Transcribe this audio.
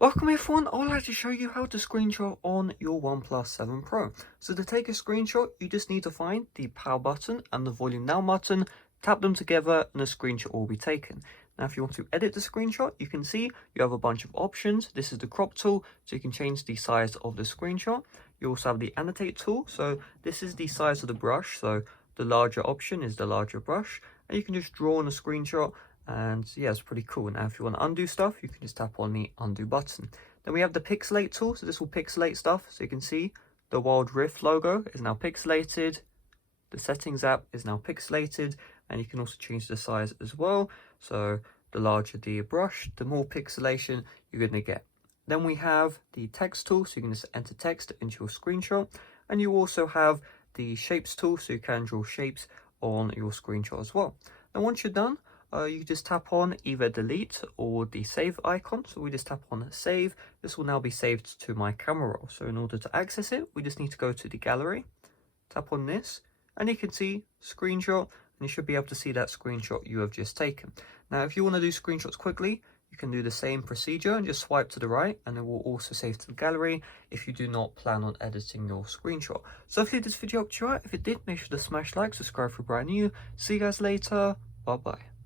Welcome everyone, I would like to show you how to screenshot on your OnePlus 7 Pro. So to take a screenshot, you just need to find the power button and the volume down button, tap them together and a screenshot will be taken. Now if you want to edit the screenshot, you can see you have a bunch of options. This is the crop tool, so you can change the size of the screenshot. You also have the Annotate Tool, so this is the size of the brush, so the larger option is the larger brush, and you can just draw on a screenshot. And yeah, it's pretty cool. Now if you want to undo stuff, you can just tap on the undo button. Then we have the Pixelate tool, so this will pixelate stuff. So you can see the Wild Rift logo is now pixelated, the settings app is now pixelated, and you can also change the size as well. So the larger the brush, the more pixelation you're going to get. Then we have the text tool, so you can just enter text into your screenshot. And you also have the shapes tool, so you can draw shapes on your screenshot as well. And once you're done, you just tap on either delete or the save icon. So we just tap on save. This will now be saved to my camera roll. So in order to access it, we just need to go to the gallery, tap on this, and you can see screenshot, and you should be able to see that screenshot you have just taken. Now, if you want to do screenshots quickly, you can do the same procedure and just swipe to the right, and it will also save to the gallery if you do not plan on editing your screenshot. So hopefully this video helped you out. If it did, make sure to smash like, subscribe for brand new. See you guys later. Bye bye.